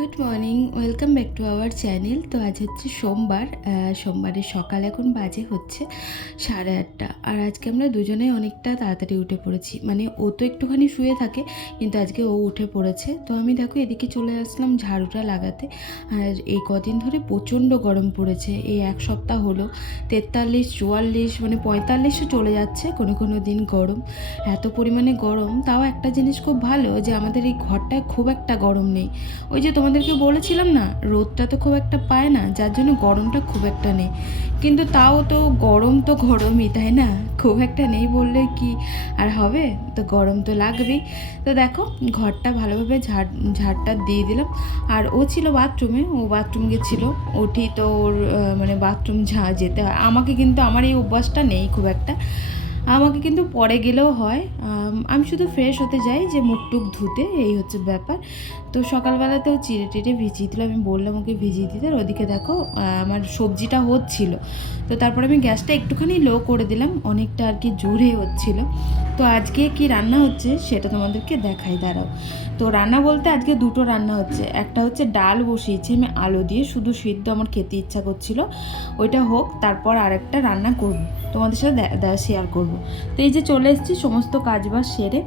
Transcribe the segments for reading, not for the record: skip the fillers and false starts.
Good morning, welcome back to our channel. তো আজ হচ্ছে সোমবারের সকাল, এখন বাজে হচ্ছে 8:30। আর আজকে আমরা দুজনে অনেকটা তাড়াতাড়ি উঠে পড়েছি। মানে ও তো একটুখানি শুয়ে থাকে, কিন্তু আজকে ও উঠে পড়েছে। তো আমি দেখো এদিকে চলে আসলাম ঝাড়ুটা লাগাতে। আর এই কদিন ধরে প্রচণ্ড গরম পড়েছে, এই এক সপ্তাহ হলো 43, 44 মানে 45ও চলে যাচ্ছে কোনো কোনো দিন গরম। এত পরিমাণে গরম। তাও একটা জিনিস খুব ভালো যে আমাদের এই ঘরটায় খুব একটা গরম নেই। ওই যে তোমাদেরকে বলেছিলাম না, রোদটা তো খুব একটা পায় না, যার জন্য গরমটা খুব একটা নেই। কিন্তু তাও তো গরমই, তাই না? খুব একটা নেই বললে কি আর হবে, তো গরম তো লাগবেই। তো দেখো ঘরটা ভালোভাবে ঝাড়টা দিয়ে দিলাম। আর ও ছিল বাথরুমে, ও বাথরুম গেছিলো। ওঠি তো ওর মানে বাথরুম যেতে হয় আমাকে, কিন্তু আমার এই অভ্যাসটা নেই খুব একটা। আমাকে কিন্তু পরে গেলেও হয়, আমি শুধু ফ্রেশ হতে যাই, যে মুখ টুক ধুতে, এই হচ্ছে ব্যাপার। তো সকালবেলাতেও চিড়ে টিড়ে ভিজিয়ে দিল, আমি বললাম ওকে ভিজিয়ে দিতে। আর ওদিকে দেখো আমার সবজিটা হচ্ছিল, তো তারপরে আমি গ্যাসটা একটুখানি লো করে দিলাম, অনেকটা আর কি জোরে হচ্ছিল। তো আজকে কি রান্না হচ্ছে সেটা তোমাদেরকে দেখাই, দাঁড়াও। তো রান্না বলতে আজকে দুটো রান্না হচ্ছে। একটা হচ্ছে ডাল বসিয়েছি আমি আলু দিয়ে, শুধু সিদ্ধ, আমার খেতে ইচ্ছা করছিল, ওইটা হোক, তারপর আরেকটা রান্না করব, তোমাদের সাথে শেয়ার করব। তো এই যে চলে এসেছি সমস্ত কাজবাজ সেরে,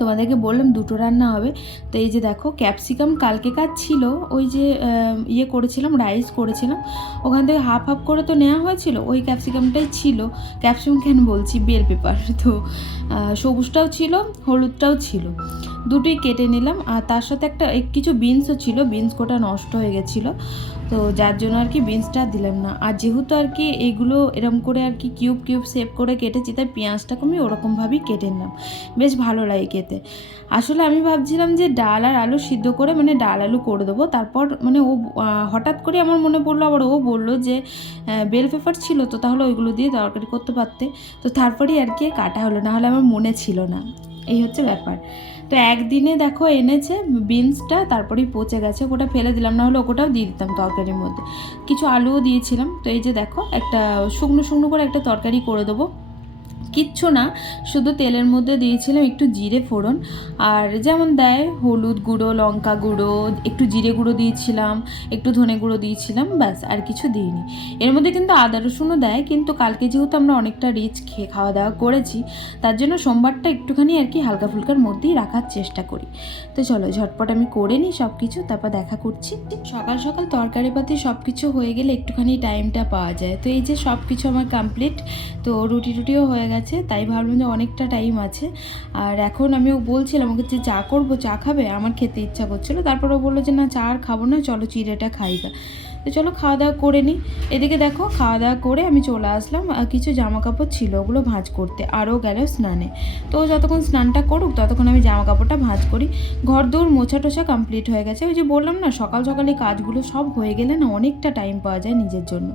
তোমাদেরকে বললাম দুটো রান্না হবে। তো এই যে দেখো ক্যাপসিকাম কালকে কাজ ছিল, ওই যে করেছিলাম, রাইস করেছিলাম, ওখান থেকে হাফ হাফ করে তো নেওয়া হয়েছিল, ওই ক্যাপসিকামটাই ছিল। ক্যাপসিকাম কেন বলছি, বেল পেপার। তো সবুজটাও ছিল, হলুদটাও ছিল, দুটোই কেটে নিলাম। আর তার সাথে কিছু বিনসও ছিল, বিনস কোটা নষ্ট হয়ে গেছিলো, তো যার জন্য আর কি বিনসটা দিলাম না। আর যেহেতু আর কি এইগুলো এরকম করে আর কি কিউব কিউব শেপ করে কেটেছি, তাই পেঁয়াজটাকে আমি ওরকমভাবেই কেটে নিলাম, বেশ ভালো লাগে খেতে। আসলে আমি ভাবছিলাম যে ডাল আর আলু সিদ্ধ করে, মানে ডাল আলু করে দেবো, তারপর মানে ও হঠাৎ করে আমার মনে পড়লো, আবার ও বললো যে বেল পেপার ছিল তো, তাহলে ওইগুলো দিয়ে তরকারি করতে পারতে। তো তারপরেই আর কি কাটা হলো, নাহলে আমার মনে ছিল না, এই হচ্ছে ব্যাপার। তো একদিনে দেখো এনেছে বিনসটা, তারপরেই পচে গেছে, ওটা ফেলে দিলাম, না হলে ওটাও দিয়ে দিতাম তরকারির মধ্যে। কিছু আলুও দিয়েছিলাম। তো এই যে দেখো একটা শুকনো শুকনো করে একটা তরকারি করে দেবো, কিচ্ছু না, শুধু তেলের মধ্যে দিয়েছিলাম একটু জিরে ফোড়ন, আর যেমন দেয় হলুদ গুঁড়ো, লঙ্কা গুঁড়ো, একটু জিরে গুঁড়ো দিয়েছিলাম, একটু ধনে গুঁড়ো দিয়েছিলাম, ব্যাস, আর কিছু দিইনি। এর মধ্যে কিন্তু আদা রসুনও দেয়, কিন্তু কালকে যেহেতু আমরা অনেকটা রিচ খাওয়া দাওয়া করেছি, তার জন্য সোমবারটা একটুখানি আর কি হালকা ফুলকার মধ্যেই রাখার চেষ্টা করি। তো চলো ঝটপট আমি করে নিই সব কিছু, তারপর দেখা করছি। সকাল সকাল তরকারিপাতি সব কিছু হয়ে গেলে একটুখানি টাইমটা পাওয়া যায়। তো এই যে সব কিছু আমার কমপ্লিট, তো রুটিও হয়ে গেছে, তাই ভাবলাম যে অনেকটা টাইম আছে। আর এখন আমিও বলছিলাম ওকে যে চা করবো, চা খাবে, আমার খেতে ইচ্ছা করছিলো। তারপর ও বললো যে না, চা আর খাবো না, চলো চিড়েটা খাইগা। তো চলো খাওয়া দাওয়া করে নিই। এদিকে দেখো খাওয়া দাওয়া করে আমি চলে আসলাম, কিছু জামা কাপড় ছিল ওগুলো ভাঁজ করতে, আরও গেল স্নানে। তো যতক্ষণ স্নানটা করুক ততক্ষণ আমি জামা কাপড়টা ভাঁজ করি। ঘর দৌড় মোছা টোছা কমপ্লিট হয়ে গেছে। ওই যে বললাম না, সকাল সকালে কাজগুলো সব হয়ে গেলে না অনেকটা টাইম পাওয়া যায় নিজের জন্য।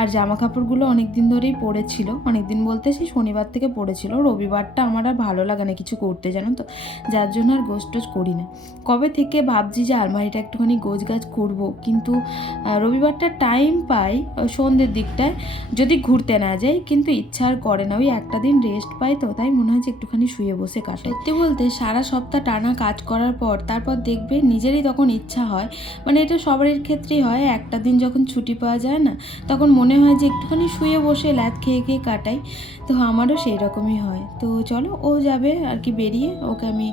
আর জামা কাপড়গুলো অনেক দিন ধরেই পড়েছিল, অনেক দিন বলতে সেই শনিবার থেকে পড়েছিল। রবিবারটা আমার আর ভালো লাগে না কিছু করতে, জানো তো, যার জন্য আর গোছ টোছ করি না। কবে থেকে ভাবছি যে আলমারিটা একটুখানি গোছ গাছ করবো, কিন্তু রবিবারটা টাইম পাই সন্ধ্যের দিকটায়, যদি ঘুরতে না যাই, কিন্তু ইচ্ছা আর করে না, ওই একটা দিন রেস্ট পাই, তো তাই মনে হয় যে একটুখানি শুয়ে বসে কাটাই। সত্যি বলতে সারা সপ্তাহ টানা কাজ করার পর তারপর দেখবে নিজেরই তখন ইচ্ছা হয়, মানে এটা সবারই ক্ষেত্রেই হয়, একটা দিন যখন ছুটি পাওয়া যায় না, তখন মনে হয় যে একটুখানি শুয়ে বসে ল্যাদ খেয়ে খেয়ে কাটাই। তো আমারও সেই রকমই হয়। তো চলো, ও যাবে আর কি বেরিয়ে, ওকে আমি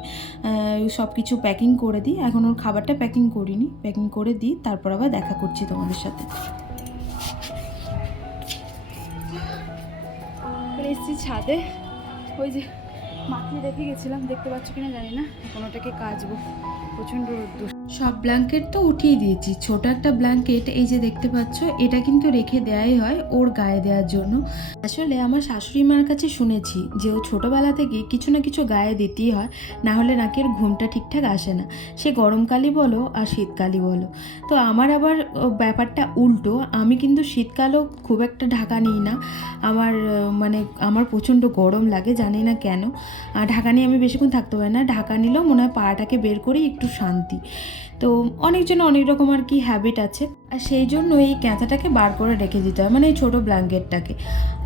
সব কিছু প্যাকিং করে দিই। এখন ওর খাবারটা প্যাকিং করিনি, প্যাকিং করে দিই, তারপর আবার দেখা করছি তোমাদের সাথে। এসেছি ছাদে, ওই যে মাটি রেখে গেছিলাম, দেখতে পাচ্ছ কিনা জানি না, এখন ওটাকে কাচবো, প্রচণ্ড রোদ্দুর। সব ব্ল্যাঙ্কেট তো উঠিয়ে দিয়েছি, ছোট একটা ব্ল্যাঙ্কেট এই যে দেখতে পাচ্ছ, এটা কিন্তু রেখে দেওয়াই হয় ওর গায়ে দেওয়ার জন্য। আসলে আমার শাশুড়ি মার কাছে শুনেছি যে ও ছোটোবেলা থেকে কিছু না কিছু গায়ে দিতেই হয়, না হলে নাকি ওর ঘুমটা ঠিকঠাক আসে না, সে গরমকালই বলো আর শীতকালই বলো। তো আমার আবার ব্যাপারটা উল্টো, আমি কিন্তু শীতকালেও খুব একটা ঢাকা নিই না, আমার প্রচণ্ড গরম লাগে, জানি না কেন। ঢাকা নিয়ে আমি বেশিক্ষণ থাকতে পারি না, ঢাকা নিলেও মনে হয় পাটাকে বের করেই একটু শান্তি। তো অনেকজনের অনেক রকম আর কি হ্যাবিট আছে, আর সেই জন্য এই ক্যাঁচাটাকে বার করে রেখে দিতে হয়, মানে এই ছোটো ব্ল্যাঙ্কেটটাকে।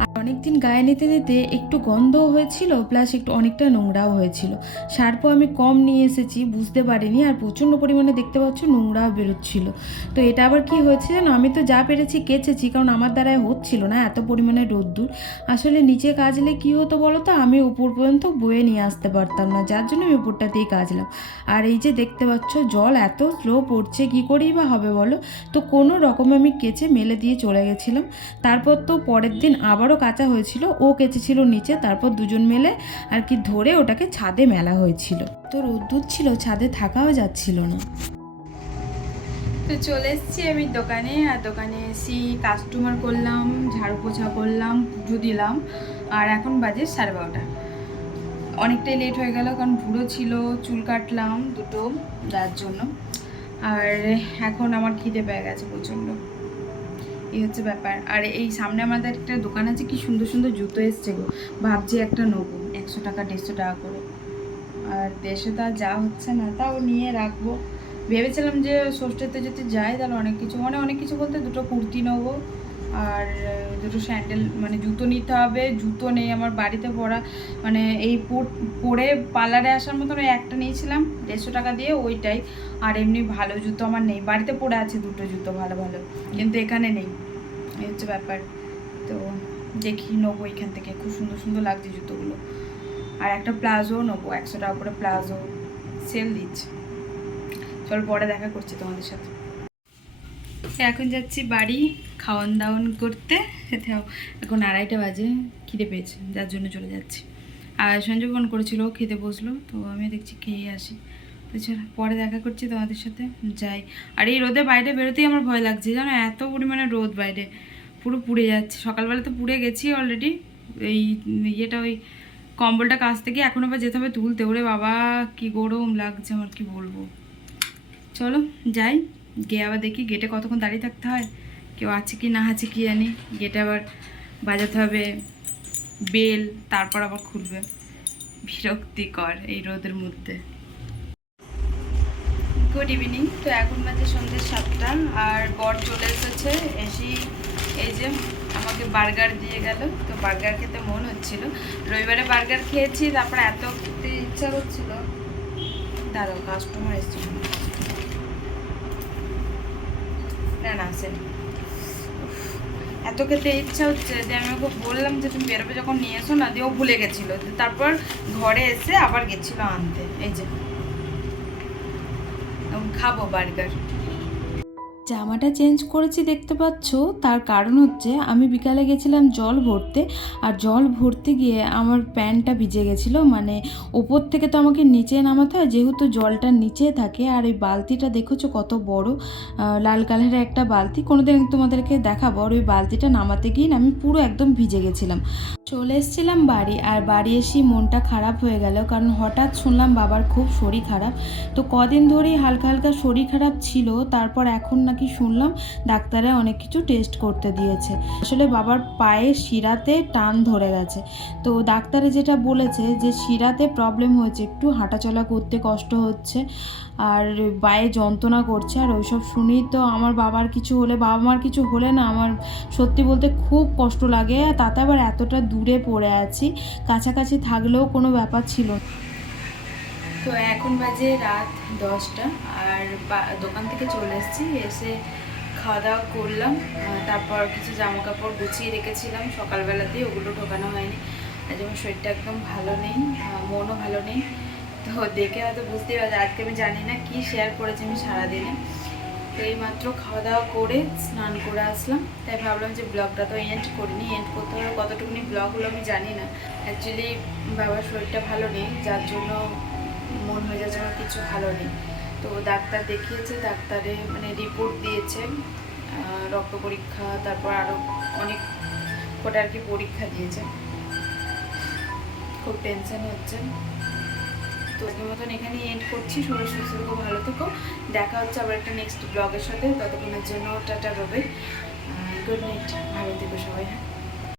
আর অনেকদিন গায়ে নিতে নিতে একটু গন্ধও হয়েছিল, প্লাস একটু অনেকটা নোংরাও হয়েছিল। শার্পও আমি কম নিয়ে এসেছি, বুঝতে পারিনি, আর প্রচণ্ড পরিমাণে দেখতে পাচ্ছ নোংরাও বেরোচ্ছিল। তো এটা আবার কি হয়েছে জানো, আমি তো যা পেরেছি কেচেছি, কারণ আমার দ্বারায় হচ্ছিল না এত পরিমাণে রোদ্দুর। আসলে নিচে কাচলে কি হতো বলো তো, আমি উপর পর্যন্ত বয়ে নিয়ে আসতে পারতাম না, যার জন্য আমি উপরটাতেই কাচলাম। আর এই যে দেখতে পাচ্ছ জল এত স্লো পড়ছে, কি করেই বা হবে বলো। তো কোনো রকমে আমি কেচে মেলে দিয়ে চলে গেছিলাম। তারপর তো পরের দিন আবারও কাচা হয়েছিল, ও কেচেছিল নিচে, তারপর দুজন মেলে আর কি ধরে ওটাকে ছাদে মেলা হয়েছিল। তো রোদ্দুর ছিল, ছাদে থাকাও যাচ্ছিল না। তো চলে এসেছি আমি দোকানে, আর দোকানে এসে কাস্টমার করলাম, ঝাড়ু পোছা করলাম, পুজো দিলাম, আর এখন বাজে 12:30। অনেকটাই লেট হয়ে গেল, কারণ ভুড়ো ছিল, চুল কাটলাম দুটো, যার জন্য। আর এখন আমার খিদে পেয়ে গেছে প্রচণ্ড, এই হচ্ছে ব্যাপার। আর এই সামনে আমাদের একটা দোকান আছে, কি সুন্দর সুন্দর জুতো এসছে গো, ভাবছি একটা নেবো, 100 টাকা 150 টাকা করে। আর দেশে তো আর যা হচ্ছে না, তাও নিয়ে রাখবো। ভেবেছিলাম যে ষষ্ঠীতে যদি যাই তাহলে অনেক কিছু, মানে অনেক কিছু বলতে দুটো কুর্তি নেবো, আর দুটো স্যান্ডেল, মানে জুতো নিতে হবে। জুতো নেই আমার বাড়িতে পরা, মানে এই পরে পার্লারে আসার মতন ওই একটা নিয়েছিলাম 150 টাকা দিয়ে, ওইটাই। আর এমনি ভালো জুতো আমার নেই, বাড়িতে পরে আছে দুটো জুতো ভালো ভালো, কিন্তু এখানে নেই, এই হচ্ছে ব্যাপার। তো দেখি নেবো এখান থেকে, খুব সুন্দর সুন্দর লাগছে জুতোগুলো। আর একটা প্লাজো নেবো, 100 টাকা করে প্লাজো, সেল দিচ্ছে। চল পরে দেখা করছি তোমাদের সাথে। এখন যাচ্ছি বাড়ি খাওয়ান দাওয়ান করতে, এখন 2:30 বাজে, খিদে পেয়েছে, যার জন্য চলে যাচ্ছি। আর সঞ্জয় ফোন করেছিল, খেতে বসলো, তো আমি দেখছি খেয়ে আসি। তো চল পরে দেখা করছি তোমাদের সাথে, যাই। আর এই রোদে বাইরে বেরোতেই আমার ভয় লাগছে জানো, এত পরিমাণে রোদ বাইরে, পুরো পুড়ে যাচ্ছে। সকালবেলা তো পুড়ে গেছি অলরেডি, এই ইয়েটা ওই কম্বলটা কাচতে গিয়ে এখন আবার যেতে হবে তুলতে, ওরে বাবা কি গরম লাগছে আমার, কি বলবো। চলো যাই, গিয়ে আবার দেখি গেটে কতক্ষণ দাঁড়িয়ে থাকতে হয়, কেউ আছে কি না আছে কি জানি। গেটে আবার বাজাতে হবে বেল, তারপর আবার খুলবে, বিরক্তিকর এই রোদের মধ্যে। Good evening. তো এখন বাজে সন্ধ্যে 7টা, আর বর চলে এসেছে, এসেই এই যে আমাকে বার্গার দিয়ে গেল। তো বার্গার খেতে মন হচ্ছিল, রবিবারে বার্গার খেয়েছি, তারপর এত খেতে ইচ্ছা করছিল। দাঁড়াও, কাস্টমার এসেছিল, না না আসেন। এত খেতে ইচ্ছা হচ্ছে যে আমি ওকে বললাম যে তুমি বেরোবে যখন নিয়ে এসো না, দিয়ে ও ভুলে গেছিলো, তারপর ঘরে এসে আবার গেছিলো আনতে। এই যে খাবো বার্গার। জামাটা চেঞ্জ করেছি দেখতে পাচ্ছ, তার কারণ হচ্ছে আমি বিকালে গেছিলাম জল ভরতে, আর জল ভরতে গিয়ে আমার প্যান্টটা ভিজে গেছিলো, মানে ওপর থেকে তো আমাকে নিচে নামাতে হয়, যেহেতু জলটা নিচে থাকে। আর এই বালতিটা দেখেছো কত বড়, লাল কালারের একটা বালতি, কোনোদিন তোমাদেরকে দেখাবো। আর ওই বালতিটা নামাতে গিয়ে আমি পুরো একদম ভিজে গেছিলাম। চলে এসেছিলাম বাড়ি, আর বাড়ি এসেই মনটা খারাপ হয়ে গেল, কারণ হঠাৎ শুনলাম বাবার খুব শরীর খারাপ। তো কদিন ধরেই হালকা হালকা শরীর খারাপ ছিল, তারপর এখন নাকি শুনলাম ডাক্তারে অনেক কিছু টেস্ট করতে দিয়েছে। আসলে বাবার পায়ে শিরাতে টান ধরে গেছে। তো ডাক্তারে যেটা বলেছে যে শিরাতে প্রবলেম হয়েছে, একটু হাঁটাচলা করতে কষ্ট হচ্ছে, আর পায়ে যন্ত্রণা করছে। আর ওইসব শুনেই তো আমার বাবার কিছু হলে, বাবা মার কিছু হলে না, আমার সত্যি বলতে খুব কষ্ট লাগে। আর তাতে আবার এতটা দূরে পড়ে আছি, কাছাকাছি থাকলেও কোনো ব্যাপার ছিল না। তো এখন বাজে রাত 10টা, আর দোকান থেকে চলে এসেছি, এসে খাওয়া দাওয়া করলাম, তারপর কিছু জামা কাপড় গুছিয়ে রেখেছিলাম সকালবেলাতেই, ওগুলো ঢোকানো হয়নি। যেমন শরীরটা একদম ভালো নেই, মনও ভালো নেই। তো দেখে হয়তো বুঝতেই পারছি, আজকে আমি জানি না কি শেয়ার করেছি আমি সারাদিনে। তো এইমাত্র খাওয়া দাওয়া করে স্নান করে আসলাম, তাই ভাবলাম যে ব্লগটা তো এন্ড করিনি, এন্ড করতে হবে, কতটুকুনি ব্লগ হলো আমি জানি না। অ্যাকচুয়ালি বাবার শরীরটা ভালো নেই, যার জন্য মন হয়ে যাচ্ছে আমার কিছু ভালো নেই। তো ডাক্তার দেখিয়েছে, ডাক্তারে মানে রিপোর্ট দিয়েছে, রক্ত পরীক্ষা, তারপর আরও অনেক কটা আর কি পরীক্ষা দিয়েছে। খুব টেনশন হচ্ছে। তো ওই মতন এখানেই এন্ড করছি। শরীর সুস্থ থেকো, ভালো থেকো, দেখা হচ্ছে আবার একটা নেক্সট ব্লগের সাথে। ততক্ষণের জন্য টাটা, বাই, গুড নাইট, ভালো থেকো সবাই।